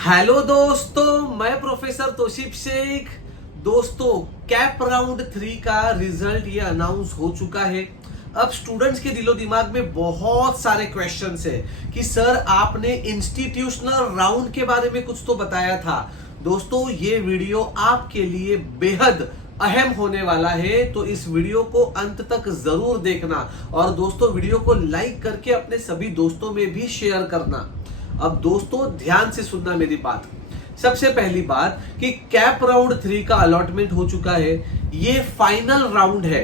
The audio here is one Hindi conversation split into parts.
हेलो दोस्तों, मैं प्रोफेसर तोशिब शेख। दोस्तों, कैप राउंड 3 का रिजल्ट ये अनाउंस हो चुका है। अब स्टूडेंट्स के दिलो दिमाग में बहुत सारे क्वेश्चंस है कि सर आपने इंस्टीट्यूशनल राउंड के बारे में कुछ तो बताया था। दोस्तों, ये वीडियो आपके लिए बेहद अहम होने वाला है, तो इस वीडियो को अंत तक जरूर देखना और दोस्तों वीडियो को लाइक करके अपने सभी दोस्तों में भी शेयर करना। अब दोस्तों ध्यान से सुनना मेरी बात। सबसे पहली बात कि कैप राउंड 3 का अलॉटमेंट हो चुका है। ये फाइनल राउंड है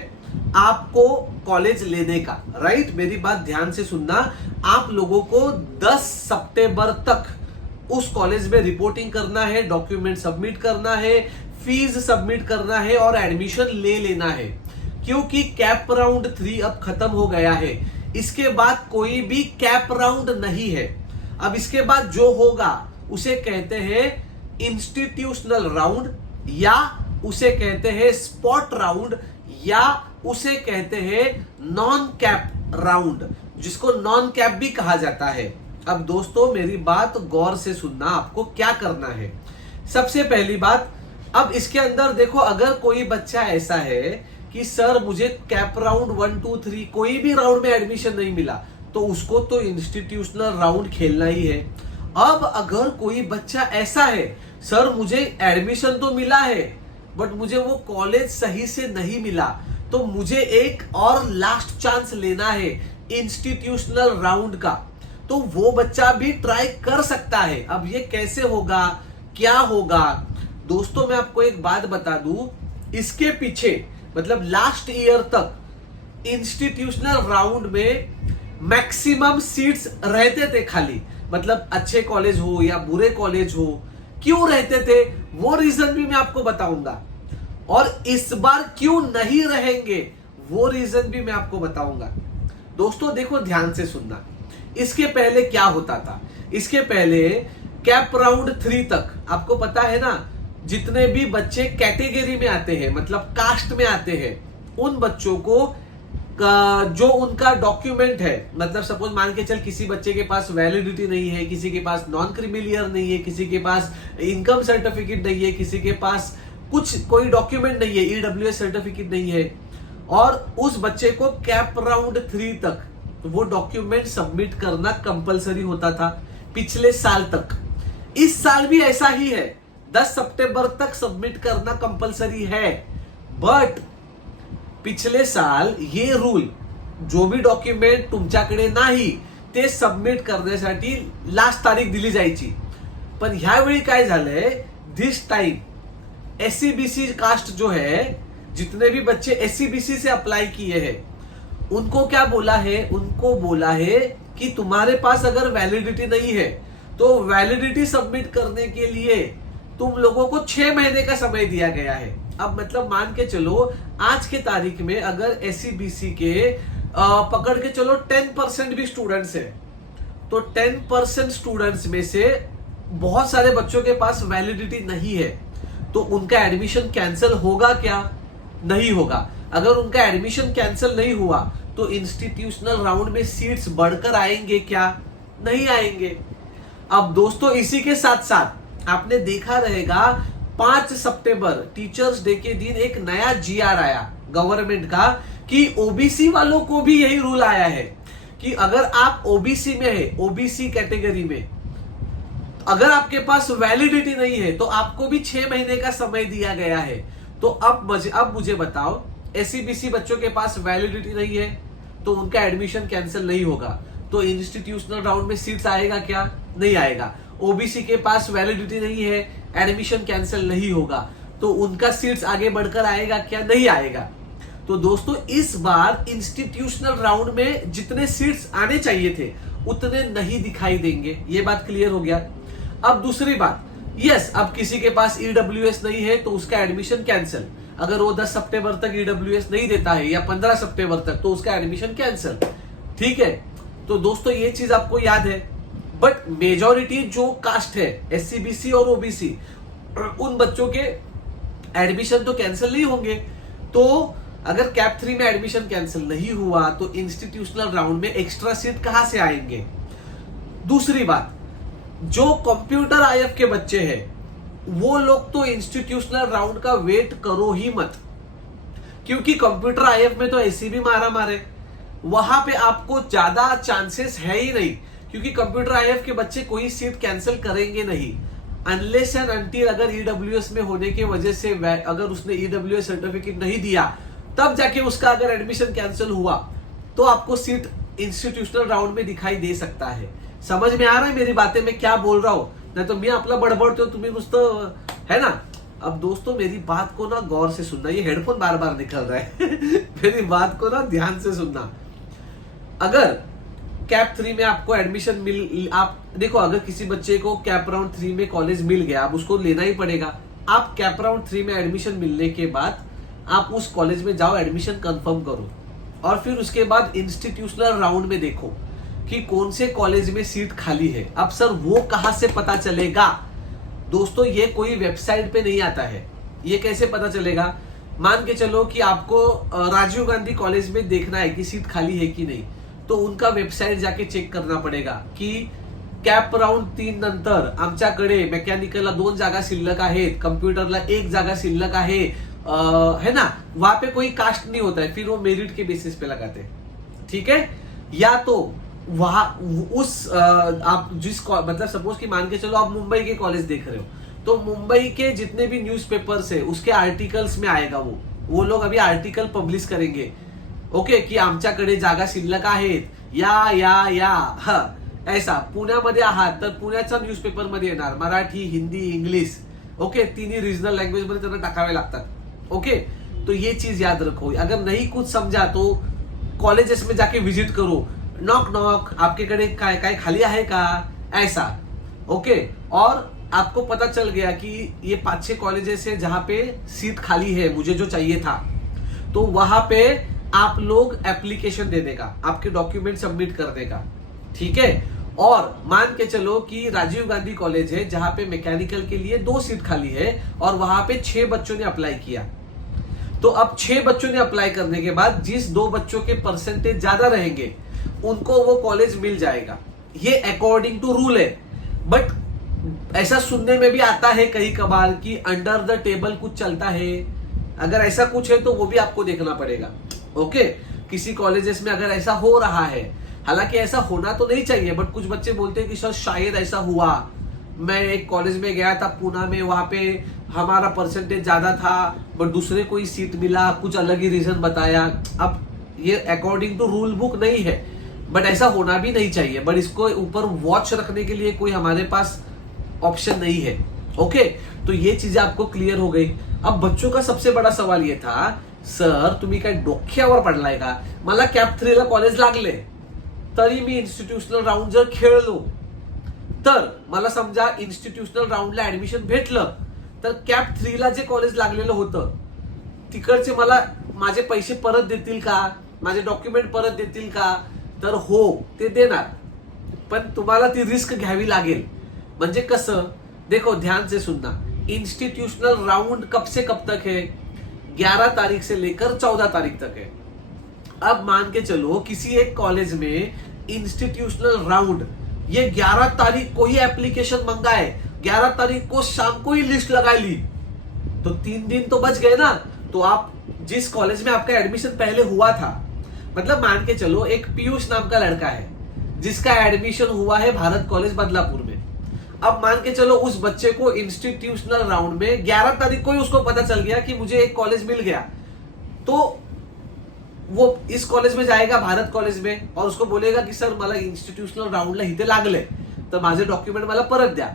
आपको कॉलेज लेने का, राइट। मेरी बात ध्यान से सुनना। आप लोगों को 10 सितंबर तक उस कॉलेज में रिपोर्टिंग करना है, डॉक्यूमेंट सबमिट करना है, फीस सबमिट करना है और एडमिशन ले लेना है, क्योंकि कैप राउंड 3 अब खत्म हो गया है। इसके बाद कोई भी कैप राउंड नहीं है। अब इसके बाद जो होगा उसे कहते हैं इंस्टीट्यूशनल राउंड, या उसे कहते हैं स्पॉट राउंड, या उसे कहते हैं नॉन कैप राउंड, जिसको नॉन कैप भी कहा जाता है। अब दोस्तों मेरी बात गौर से सुनना, आपको क्या करना है। सबसे पहली बात, अब इसके अंदर देखो, अगर कोई बच्चा ऐसा है कि सर मुझे कैप राउंड 1, 2, 3 कोई भी राउंड में एडमिशन नहीं मिला, तो उसको तो इंस्टीट्यूशनल राउंड खेलना ही है। अब अगर कोई बच्चा ऐसा है, सर मुझे एडमिशन तो मिला है बट मुझे वो कॉलेज सही से नहीं मिला, तो मुझे एक और लास्ट चांस लेना है इंस्टीट्यूशनल राउंड का, तो वो बच्चा भी ट्राई कर सकता है। अब ये कैसे होगा, क्या होगा? दोस्तों मैं आपको एक बात बता दूं, इसके पीछे मतलब लास्ट ईयर तक इंस्टीट्यूशनल राउंड में मैक्सिमम सीट्स रहते थे खाली, मतलब अच्छे कॉलेज हो या बुरे कॉलेज हो। क्यों रहते थे वो रीजन भी मैं आपको बताऊंगा, और इस बार क्यों नहीं रहेंगे वो रीजन भी मैं आपको बताऊंगा। दोस्तों देखो ध्यान से सुनना। इसके पहले क्या होता था? इसके पहले कैप राउंड 3 तक आपको पता है ना, जितने भी बच्चे कैटेगरी में आते हैं, मतलब कास्ट में आते हैं, उन बच्चों को जो उनका डॉक्यूमेंट है, मतलब सपोज मान के चल किसी बच्चे के पास वैलिडिटी नहीं है, किसी के पास नॉन क्रीमिलियर नहीं है, किसी के पास इनकम सर्टिफिकेट नहीं है, किसी के पास कोई डॉक्यूमेंट नहीं है, ईडब्ल्यूएस सर्टिफिकेट नहीं है, और उस बच्चे को कैप राउंड 3 तक वो डॉक्यूमेंट सबमिट करना कंपलसरी होता था पिछले साल तक। इस साल भी ऐसा ही है, 10 सितंबर तक सबमिट करना कंपलसरी है। बट पिछले साल ये रूल, जो भी डॉक्युमेंट तुमच्याकडे नाही ते सबमिट करण्यासाठी लास्ट तारीख दिली जायची, पण ह्यावेळी काय झालंय, दिस टाइम एससीबीसी कास्ट जो है, जितने भी बच्चे एससीबीसी से अप्लाई किए हैं, उनको क्या बोला है, उनको बोला है कि तुम्हारे पास अगर वैलिडिटी नहीं है तो वैलिडिटी सबमिट करने के लिए तुम लोगों को 6 महीने का समय दिया गया है। अब मतलब मान के चलो आज के तारीख में अगर एससीबीसी के पकड़ के चलो 10% भी स्टूडेंट्स है, तो 10% स्टूडेंट्स में से बहुत सारे बच्चों के पास वैलिडिटी नहीं है, तो उनका एडमिशन कैंसिल होगा क्या? नहीं होगा। अगर उनका एडमिशन कैंसिल नहीं हुआ तो इंस्टीट्यूशनल राउंड में सीट्स बढ़कर आएंगे क्या? नहीं आएंगे। अब दोस्तों इसी के साथ साथ आपने देखा रहेगा 5 सितंबर टीचर्स डे के दिन एक नया जीआर आया गवर्नमेंट का, कि ओबीसी वालों को भी यही रूल आया है कि अगर आप ओबीसी में है, ओबीसी कैटेगरी में, अगर आपके पास वैलिडिटी नहीं है तो आपको भी 6 महीने का समय दिया गया है। तो अब मुझे बताओ, एससीबीसी बच्चों के पास वैलिडिटी नहीं है तो उनका एडमिशन कैंसिल नहीं होगा, तो इंस्टीट्यूशनल राउंड में सीट्स आएगा क्या? नहीं आएगा। ओबीसी के पास वैलिडिटी नहीं है, एडमिशन कैंसिल नहीं होगा, तो उनका सीट्स आगे बढ़कर आएगा क्या? नहीं आएगा। तो दोस्तों इस बार इंस्टीट्यूशनल राउंड में जितने सीट्स आने चाहिए थे उतने नहीं दिखाई देंगे। ये बात क्लियर हो गया। अब दूसरी बात, यस, अब किसी के पास ईडब्ल्यूएस नहीं है तो उसका एडमिशन कैंसिल। अगर वो 10 सितंबर तक ईडब्ल्यूएस नहीं देता है या 15 सितंबर तक, तो उसका एडमिशन कैंसिल। ठीक है, तो दोस्तों ये चीज आपको याद है। बट मेजॉरिटी जो कास्ट है, एससीबीसी और ओबीसी, उन बच्चों के एडमिशन तो कैंसिल नहीं होंगे। तो अगर कैप 3 में एडमिशन कैंसिल नहीं हुआ तो इंस्टीट्यूशनल राउंड में एक्स्ट्रा सीट कहां से आएंगे? दूसरी बात, जो कंप्यूटर आईएफ के बच्चे हैं वो लोग तो इंस्टीट्यूशनल राउंड का वेट करो ही मत, क्योंकि कंप्यूटर आईएफ में तो ऐसी भी मारा मारे, वहां पे आपको ज्यादा चांसेस है ही नहीं, क्योंकि कंप्यूटर आईएफ के बच्चे कोई सीट कैंसिल करेंगे नहीं अनलेस एंड अनटिल अगर ईडब्ल्यूएस में होने की वजह से अगर उसने ईडब्ल्यूएस सर्टिफिकेट नहीं दिया तब जाके उसका अगर एडमिशन कैंसिल हुआ तो आपको सीट इंस्टीट्यूशनल राउंड में दिखाई दे सकता है। समझ में आ रहा है मेरी बातें, मैं क्या बोल रहा हूं? नहीं तो मैं अपना बड़बड़ते हो तुम्हें कुछ तो है ना। अब दोस्तों मेरी बात को ना गौर से सुनना, ये हेडफोन बार बार निकल रहा है मेरी बात को ना ध्यान से सुनना। अगर कैप 3 में आपको एडमिशन आप देखो, अगर किसी बच्चे को कैप राउंड 3 में कॉलेज मिल गया, अब उसको लेना ही पड़ेगा। आप कैप राउंड 3 में एडमिशन मिलने के बाद आप उस कॉलेज में जाओ, एडमिशन कंफर्म करो और फिर उसके बाद इंस्टीट्यूशनल राउंड में देखो कि कौन से कॉलेज में सीट खाली है। अब सर वो कहां से पता चलेगा? दोस्तों ये कोई वेबसाइट पे नहीं आता है। ये कैसे पता चलेगा? मान के चलो कि आपको राजीव गांधी कॉलेज में देखना है कि सीट खाली है कि नहीं, तो उनका वेबसाइट जाके चेक करना पडेगा की कॅप राउंड 3 नंतर आमच्याकडे मेकॅनिकलला 2 जागा शिल्लक आहेत, कंप्यूटरला 1 जागा शिल्लक है ना। वहां पे कोई कास्ट नहीं होता है, फिर वो मेरिट के बेसिस पे लगाते हैं, ठीक है। या तो वहां आप जिस मतलब सपोज कि मान के चलो आप मुंबई के कॉलेज देख रहे हो, तो मुंबई के जितने भी न्यूज़पेपर्स है उसके आर्टिकल्स में आएगा वो लोग अभी आर्टिकल पब्लिश करेंगे, ओके, की आमच्याकडे जागा शिल्लक आहेत या ऐसा पुण्यामध्ये आहात तर पुण्याचा न्यूजपेपर मध्ये येणार, मराठी हिंदी इंग्लिश, ओके, तीनही रीजनल लैंग्वेज मध्ये त्यांना टाकावे लागतात, ओके। तो ये चीज याद रखो। अगर नहीं कुछ समझा तो कॉलेजेस में जाके विजिट करो, नॉक नॉक आपके कड़े काय खाली है का, ऐसा, ओके। और आपको पता चल गया कि ये 5-6 कॉलेजेस है जहां पे सीट खाली है, मुझे जो चाहिए था, तो वहां पे आप लोग एप्लीकेशन दे देगा, आपके डॉक्यूमेंट सबमिट कर देगा, ठीक है। और मान के चलो कि राजीव गांधी कॉलेज है जहां पे मैकेनिकल के लिए 2 सीट खाली है और वहां पे 6 बच्चों ने अप्लाई किया, तो अब 6 बच्चों ने अप्लाई करने के बाद जिस 2 बच्चों के परसेंटेज ज्यादा रहेंगे उनको वो कॉलेज मिल जाएगा। ये अकॉर्डिंग टू रूल है, बट ऐसा सुनने में भी आता है कहीं कभार कि अंडर द टेबल कुछ चलता है। अगर ऐसा कुछ है तो वो भी आपको देखना पड़ेगा, ओके। किसी कॉलेजेस में अगर ऐसा हो रहा है, हालांकि ऐसा होना तो नहीं चाहिए, बट कुछ बच्चे बोलते हैं कि सर शायद ऐसा हुआ, मैं एक कॉलेज में गया था पुणे में, वहां पे हमारा परसेंटेज ज्यादा था बट दूसरे कोई सीट मिला, कुछ अलग ही रीजन बताया। अब ये अकॉर्डिंग टू रूल बुक नहीं है, बट ऐसा होना भी नहीं चाहिए, बट इसको ऊपर वॉच रखने के लिए कोई हमारे पास ऑप्शन नहीं है, ओके। तो ये चीजें आपको क्लियर हो गई। अब बच्चों का सबसे बड़ा सवाल ये था, सर तुम्ही काय डोक्यावर पडलाय का, मला कॅप 3 ला कॉलेज लागले तरी मी इंस्टीट्यूशनल राउंड जर खेळलो तर मला समजा इंस्टीट्यूशनल राउंडला ऍडमिशन भेटलं तर कॅप 3 ला जे कॉलेज लागलेलं होतं तिकडचे मला माझे पैसे परत देतील का, माझे डॉक्युमेंट परत देतील का? तर हो, ते देणार, पण तुम्हाला ती रिस्क घ्यावी लागेल। म्हणजे कसं, देखो ध्यान से सुनना, इंस्टीट्यूशनल राउंड कब से कब तक है? 11 तारीख से लेकर 14 तारीख तक है। अब मान के चलो किसी एक कॉलेज में इंस्टीट्यूशनल राउंड ये 11 तारीख को ही एप्लीकेशन मंगाए, 11 तारीख को शाम को ही लिस्ट लगाई ली, तो 3 दिन तो बच गए ना। तो आप जिस कॉलेज में आपका एडमिशन पहले हुआ था, मतलब मान के चलो एक पीयूष नाम का लड़का है जिसका एडमिशन हुआ है भारत कॉलेज बदलापुर में। अब मान के चलो उस बच्चे को इंस्टीट्यूशनल राउंड में 11 तारीख को ही उसको पता चल गया कि मुझे एक कॉलेज मिल गया, तो वो इस कॉलेज में जाएगा भारत कॉलेज में और उसको बोलेगा की सर मला इंस्टीट्यूशनल राउंडला इथे लागले तर माझे डॉक्युमेंट मला परत द्या,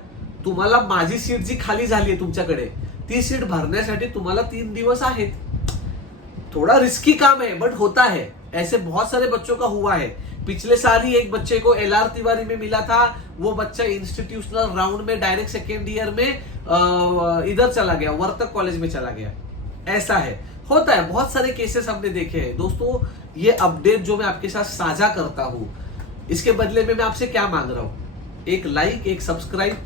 तुम्हाला माझी सीट जी खाली झाली आहे तुमच्याकडे ती सीट भरण्यासाठी तुम्हाला 3 दिवस आहेत। थोड़ा रिस्की काम है बट होता है, ऐसे बहुत सारे बच्चों का हुआ है। पिछले साल ही एक बच्चे को LR तिवारी में मिला था, वो बच्चा इंस्टीट्यूशनल राउंड में डायरेक्ट सेकेंड ईयर में इधर चला गया, वर्तक कॉलेज में चला गया। ऐसा है, होता है, बहुत सारे केसेस हमने देखे हैं। दोस्तों ये अपडेट जो मैं आपके साथ साझा करता हूं, इसके बदले में मैं आपसे क्या मांग रहा हूं? एक लाइक, एक सब्सक्राइब,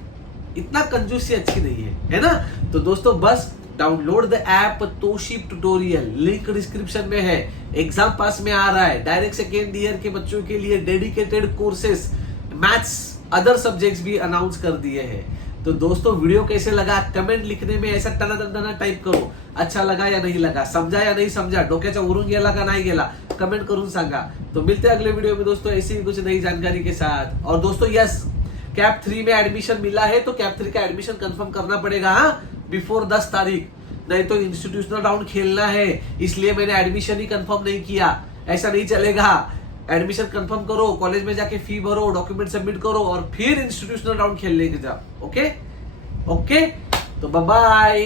इतना कंजूसी अच्छी नहीं है ना। तो दोस्तों बस डाउनलोड द ऐप तोशिप ट्यूटोरियल, लिंक डिस्क्रिप्शन में है। एग्जाम पास में आ रहा है, डायरेक्ट सेकेंड ईयर के बच्चों के लिए dedicated courses, maths other subjects भी अनाउंस कर दिए हैं। तो दोस्तों वीडियो कैसे लगा कमेंट लिखने में ऐसा टना टाइप करो, अच्छा लगा या नहीं लगा, समझा या नहीं समझा, डोक्याच्या वरून गेला का नाही गेला, कमेंट करून सांगा। तो मिलते हैं अगले वीडियो में दोस्तों ऐसी ही कुछ नई जानकारी के साथ। और दोस्तों यस, कैप 3 में एडमिशन मिला है तो कैप 3 का एडमिशन कंफर्म करना पड़ेगा, हाँ, बिफोर 10 तारीख, नहीं तो इंस्टीट्यूशनल राउंड खेलना है, इसलिए मैंने एडमिशन ही कंफर्म नहीं किया। ऐसा नहीं चलेगा, एडमिशन कंफर्म करो, कॉलेज में जाके फी भरो, डॉक्यूमेंट सबमिट करो और फिर इंस्टीट्यूशनल राउंड खेलने के जाओ। ओके ओके, तो बाय बाय।